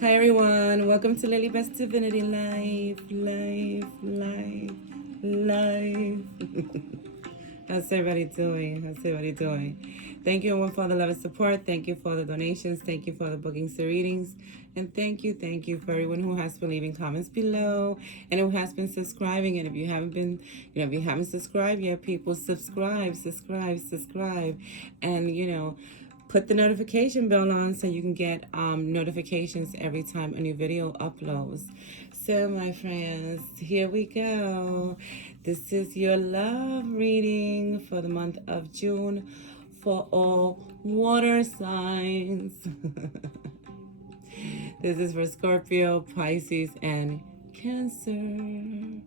Hi everyone, welcome to Lily Best Divinity Life, life. How's everybody doing? How's everybody doing? Thank you everyone for the love and support. Thank you for the donations. Thank you for the bookings, the readings. And thank you for everyone who has been leaving comments below and who has been subscribing. And if you haven't been, if you haven't subscribed yet, people subscribe. And put the notification bell on so you can get notifications every time a new video uploads. So my friends, here we go. This is your love reading for the month of June for all water signs. This is for Scorpio, Pisces, and Cancer. And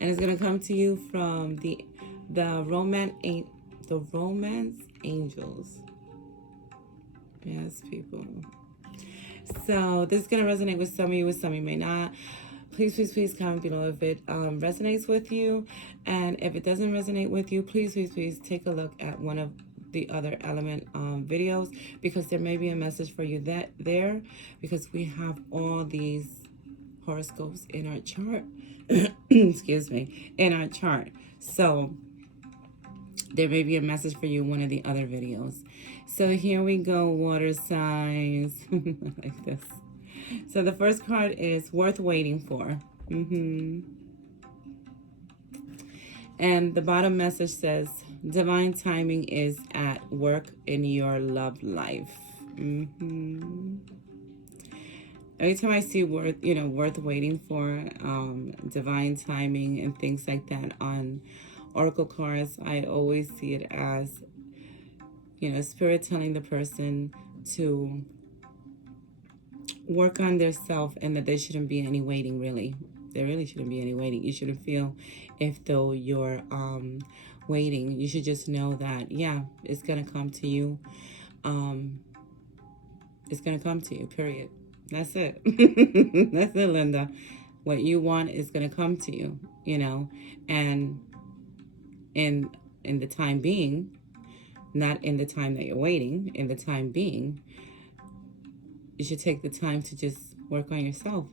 it's gonna come to you from the romance angels. Yes, people. So this is gonna resonate with some of you may not. Please comment below if it resonates with you, and if it doesn't resonate with you, please take a look at one of the other element videos, because there may be a message for you there, because we have all these horoscopes in our chart. Excuse me, in our chart. So there may be a message for you in one of the other videos. So here we go, water signs. Like this. So the first card is worth waiting for. And the bottom message says, divine timing is at work in your love life. Every time I see worth waiting for, divine timing and things like that on oracle cards, I always see it as, spirit telling the person to work on their self, and that there shouldn't be any waiting, really. There really shouldn't be any waiting. You shouldn't feel if though you're waiting. You should just know that, yeah, it's going to come to you. It's going to come to you, period. That's it. That's it, Linda. What you want is going to come to you, and in the time being, not in the time that you're waiting, in the time being, you should take the time to just work on yourself,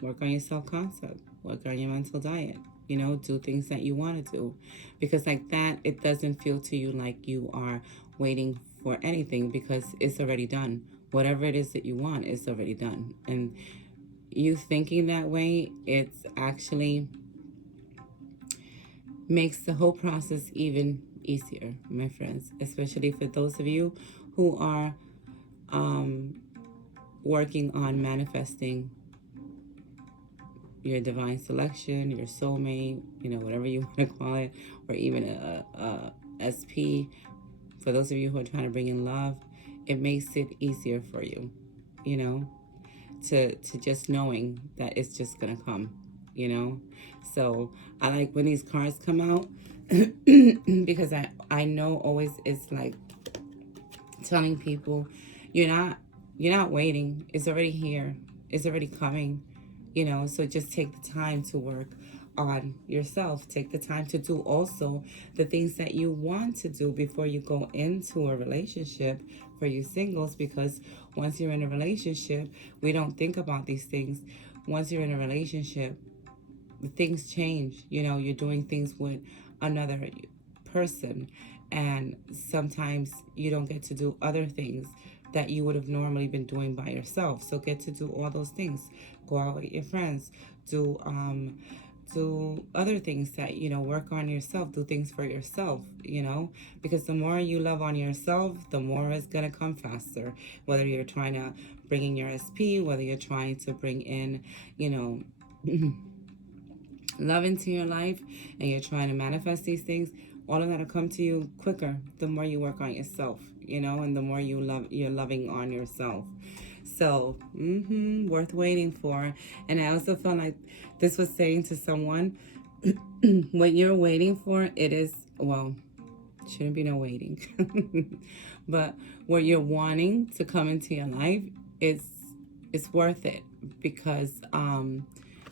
work on your self-concept, work on your mental diet, do things that you want to do, because like that, it doesn't feel to you like you are waiting for anything, because it's already done. Whatever it is that you want is already done. And you thinking that way, it's actually makes the whole process even easier, my friends, especially for those of you who are working on manifesting your divine selection, your soulmate, whatever you want to call it, or even a SP. For those of you who are trying to bring in love, it makes it easier for you, to just knowing that it's just gonna come, So I like when these cards come out because I know always it's like telling people you're not waiting. It's already here. It's already coming. So just take the time to work on yourself. Take the time to do also the things that you want to do before you go into a relationship, for you singles, because once you're in a relationship, we don't think about these things. Once you're in a relationship, things change. You're doing things with another person, and sometimes you don't get to do other things that you would have normally been doing by yourself. So get to do all those things. Go out with your friends. Do other things that, work on yourself. Do things for yourself, because the more you love on yourself, the more it's going to come faster. Whether you're trying to bring in your SP, whether you're trying to bring in, love into your life, and you're trying to manifest these things, all of that will come to you quicker the more you work on yourself, and the more you're loving on yourself. So worth waiting for. And I also felt like this was saying to someone, what you're waiting for, it is, well, shouldn't be no waiting, but what you're wanting to come into your life, it's worth it, because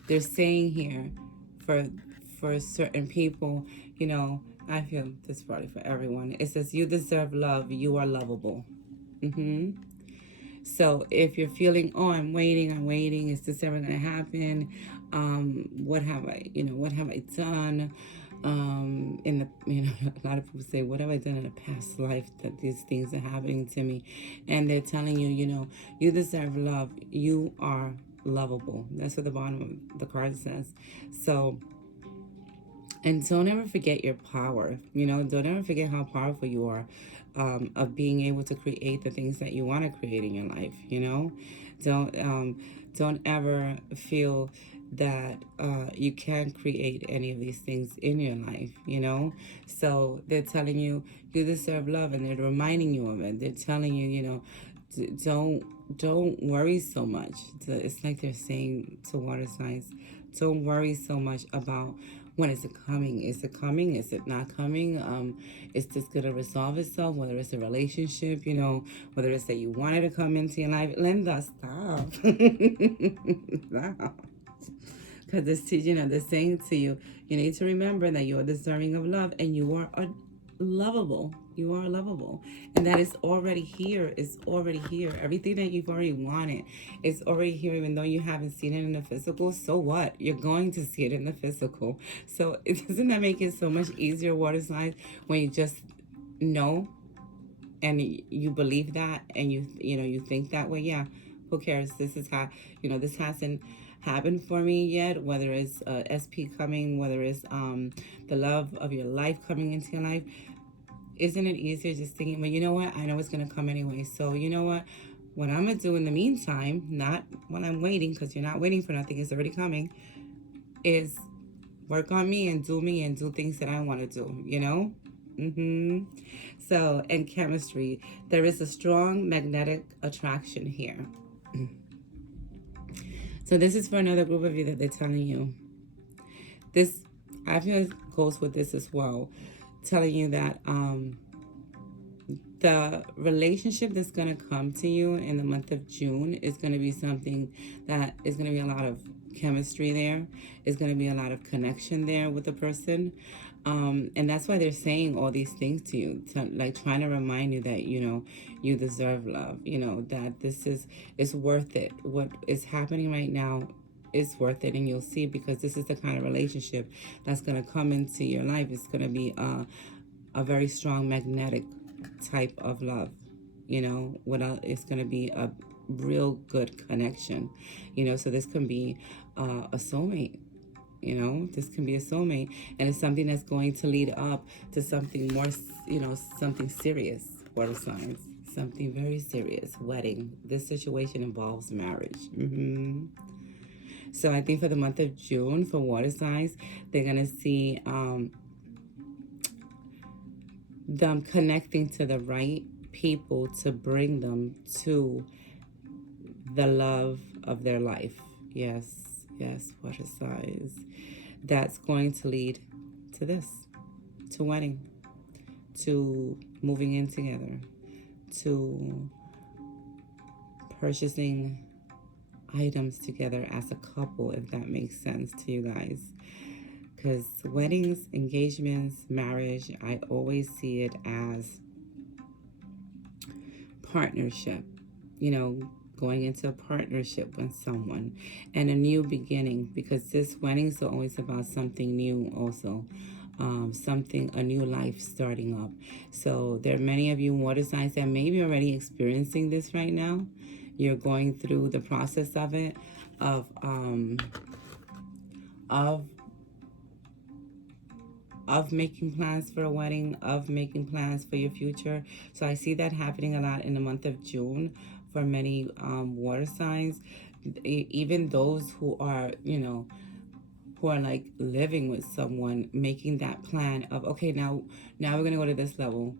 they're saying here, for certain people, I feel this is probably for everyone. It says, you deserve love. You are lovable. So if you're feeling, oh, I'm waiting, is this ever gonna happen? What have I done? In the, a lot of people say, what have I done in a past life that these things are happening to me? And they're telling you, you deserve love. You are lovable. That's what the bottom of the card says. So, and don't ever forget your power. Don't ever forget how powerful you are, of being able to create the things that you want to create in your life. Don't don't ever feel that you can't create any of these things in your life. So they're telling you you deserve love, and they're reminding you of it. They're telling you, don't worry so much. It's like they're saying to water signs, don't worry so much about when is it coming. Is it coming? Is it not coming? Is this going to resolve itself? Whether it's a relationship, whether it's that you wanted to come into your life. Linda, stop. Stop. Because it's teaching, they're saying to you, you need to remember that you are deserving of love, and you are lovable. You are lovable. And that is already here. It's already here. Everything that you've already wanted is already here, even though you haven't seen it in the physical. So what? You're going to see it in the physical. So doesn't that make it so much easier, water signs, when you just know and you believe that, and you think that way? Yeah, who cares? This is how, this hasn't happened for me yet, whether it's SP coming, whether it's the love of your life coming into your life. Isn't it easier just thinking, well, you know what, I know it's going to come anyway, so you know what I'm going to do in the meantime, not when I'm waiting, because you're not waiting for nothing, it's already coming, is work on me and do things that I want to do. So, in chemistry, there is a strong magnetic attraction here. So this is for another group of you that they're telling you. This, I feel it goes with this as well. Telling you that the relationship that's going to come to you in the month of June is going to be something that is going to be a lot of chemistry there. Is going to be a lot of connection there with the person. And that's why they're saying all these things to you, like trying to remind you that, you deserve love, that this is worth it. What is happening right now is worth it, and you'll see, because this is the kind of relationship that's going to come into your life. It's going to be a very strong magnetic type of love, it's going to be a real good connection, so this can be a soulmate. This can be a soulmate, and it's something that's going to lead up to something more, something serious, water signs, something very serious, wedding. This situation involves marriage. So I think for the month of June, for water signs, they're going to see them connecting to the right people to bring them to the love of their life. Yes, water signs. That's going to lead to this, to wedding, to moving in together, to purchasing items together as a couple, if that makes sense to you guys. Because weddings, engagements, marriage, I always see it as partnership, going into a partnership with someone and a new beginning, because this weddings are always about something new also, a new life starting up. So there are many of you water signs that may be already experiencing this right now. You're going through the process of it, of making plans for a wedding, of making plans for your future. So I see that happening a lot in the month of June for many water signs, even those who are, who are like living with someone, making that plan of, okay, now we're going to go to this level.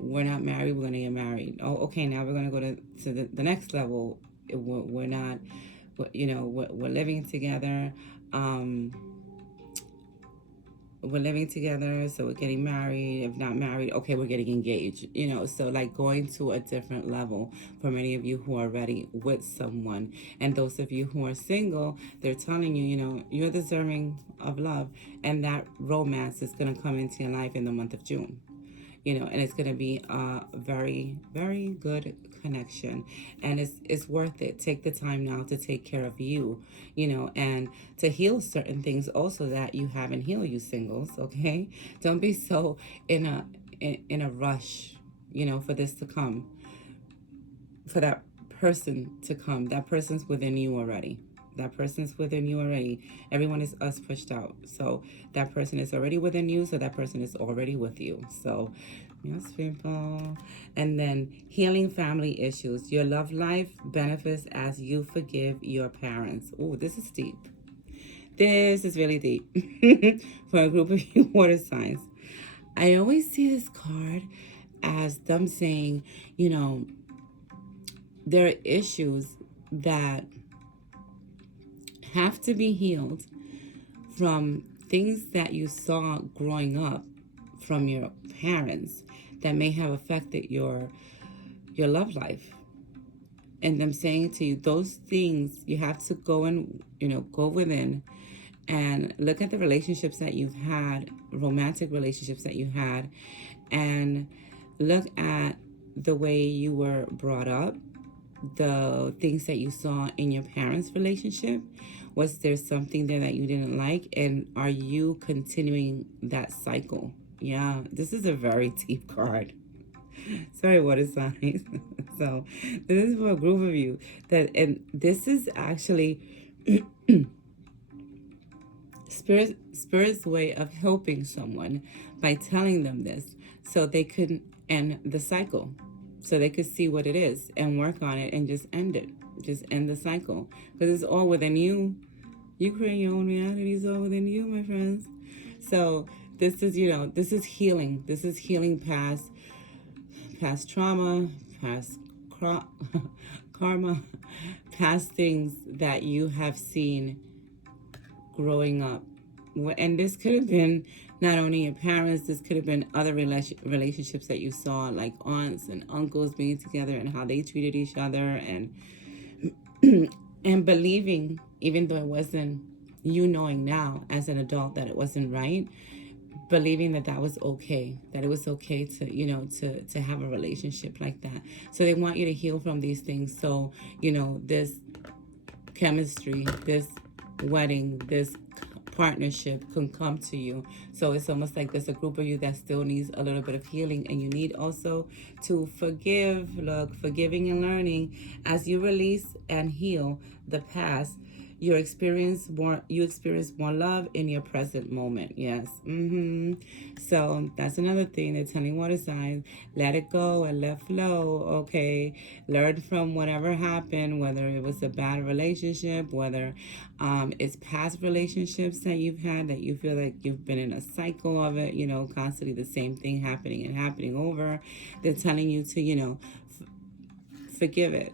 We're not married, we're going to get married. Oh, okay, now we're going to go to the next level. We're not, we're living together. We're living together, so we're getting married. If not married, okay, we're getting engaged. So like going to a different level for many of you who are already with someone. And those of you who are single, they're telling you, you're deserving of love, and that romance is going to come into your life in the month of June. you know, and it's going to be a very, very good connection, and it's worth it. Take the time now to take care of you, you know, and to heal certain things also that you haven't healed, you singles. Okay, don't be so in a rush, you know, for this to come, for that person to come. That person's within you already. That person's within you already. Everyone is us pushed out. So that person is already within you. So that person is already with you. So, yes, people. And then healing family issues. Your love life benefits as you forgive your parents. Oh, this is deep. This is really deep for a group of you water signs. I always see this card as them saying, you know, there are issues that have to be healed from things that you saw growing up from your parents that may have affected your love life. And them saying to you, those things you have to go and, you know, go within and look at the relationships that you've had, romantic relationships that you had, and look at the way you were brought up, the things that you saw in your parents' relationship. Was there something there that you didn't like? And are you continuing that cycle? Yeah, this is a very deep card. Sorry, water signs. So this is for a group of you that, and this is actually spirit's way of helping someone by telling them this so they could end the cycle, so they could see what it is and work on it and just end it, just end the cycle, because it's all within you. You create your own reality. It's all within you, my friends. So this is, you know, this is healing. This is healing past trauma, past karma, past things that you have seen growing up. And this could have been not only your parents, this could have been other relationships that you saw, like aunts and uncles being together and how they treated each other, and and believing, even though it wasn't, you knowing now as an adult that it wasn't right, believing that that was okay, that it was okay to, you know, to have a relationship like that. So they want you to heal from these things. So, you know, this chemistry, this wedding, this partnership can come to you. So it's almost like there's a group of you that still needs a little bit of healing, and you need also to forgive. Look, forgiving and learning as you release and heal the past. You experience more love in your present moment. Yes. So that's another thing. They're telling water signs, let it go and let flow. Okay. Learn from whatever happened, whether it was a bad relationship, whether it's past relationships that you've had that you feel like you've been in a cycle of it, you know, constantly the same thing happening and happening over. They're telling you to, you know, forgive it.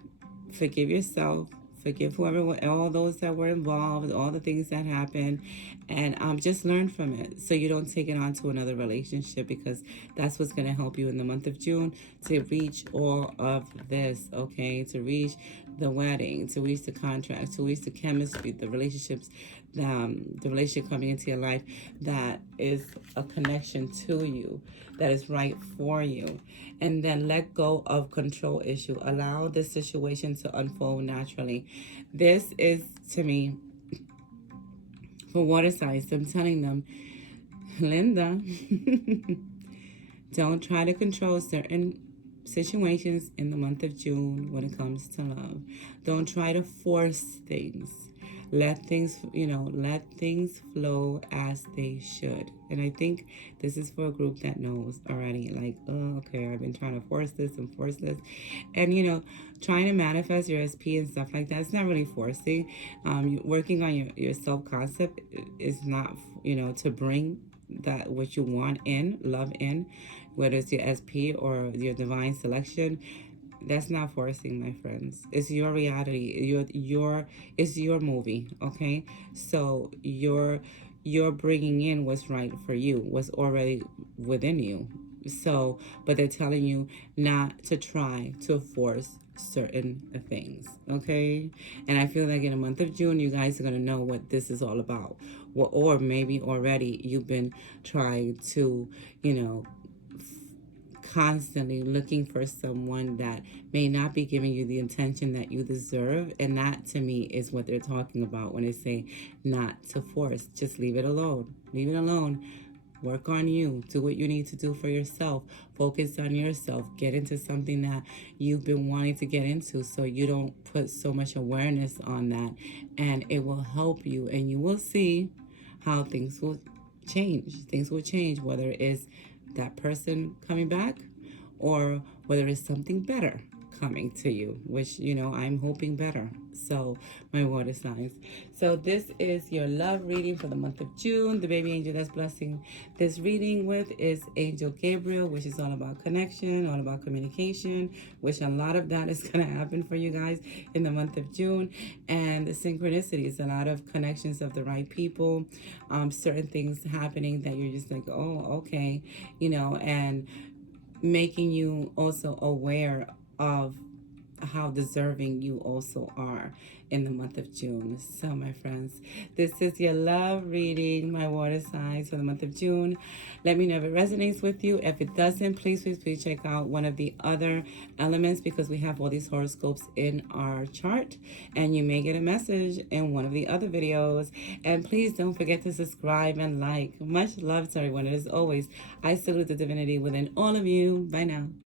Forgive yourself. Forgive whoever, all those that were involved, all the things that happened, and just learn from it so you don't take it on to another relationship, because that's what's going to help you in the month of June to reach all of this, okay? To reach the wedding, to reach the contract, to reach the chemistry, the relationships, the relationship coming into your life that is a connection to you, that is right for you. And then let go of control issue. Allow this situation to unfold naturally. This is, to me, for water signs, I'm telling them, Linda, don't try to control certain situations in the month of June when it comes to love. Don't try to force things. Let things, you know, let things flow as they should. And I think this is for a group that knows already, like, oh, okay, I've been trying to force this and force this. And, you know, trying to manifest your SP and stuff like that, it's not really forcing. Working on your self-concept is not, you know, to bring that what you want in, love in, whether it's your SP or your divine selection. That's not forcing, my friends. It's your reality. It's your movie, okay? So you're bringing in what's right for you, what's already within you. So, but they're telling you not to try to force certain things, okay? And I feel like in the month of June, you guys are going to know what this is all about. Or maybe already you've been trying to, you know, constantly looking for someone that may not be giving you the attention that you deserve. And that, to me, is what they're talking about when they say not to force. Just leave it alone. Leave it alone. Work on you. Do what you need to do for yourself. Focus on yourself. Get into something that you've been wanting to get into so you don't put so much awareness on that. And it will help you. And you will see how things will change. Things will change, whether it's that person coming back or whether it's something better coming to you, which, I'm hoping better. So, my water signs. So, this is your love reading for the month of June. The baby angel that's blessing this reading with is Angel Gabriel, which is all about connection, all about communication, which a lot of that is going to happen for you guys in the month of June. And the synchronicities, a lot of connections of the right people, certain things happening that you're just like, oh, okay, and making you also aware of how deserving you also are in the month of June. So, my friends, this is your love reading, my water signs for the month of June. Let me know if it resonates with you. If it doesn't, please check out one of the other elements, because we have all these horoscopes in our chart, and you may get a message in one of the other videos. And please don't forget to subscribe and like. Much love to everyone. As always, I salute the divinity within all of you. Bye now.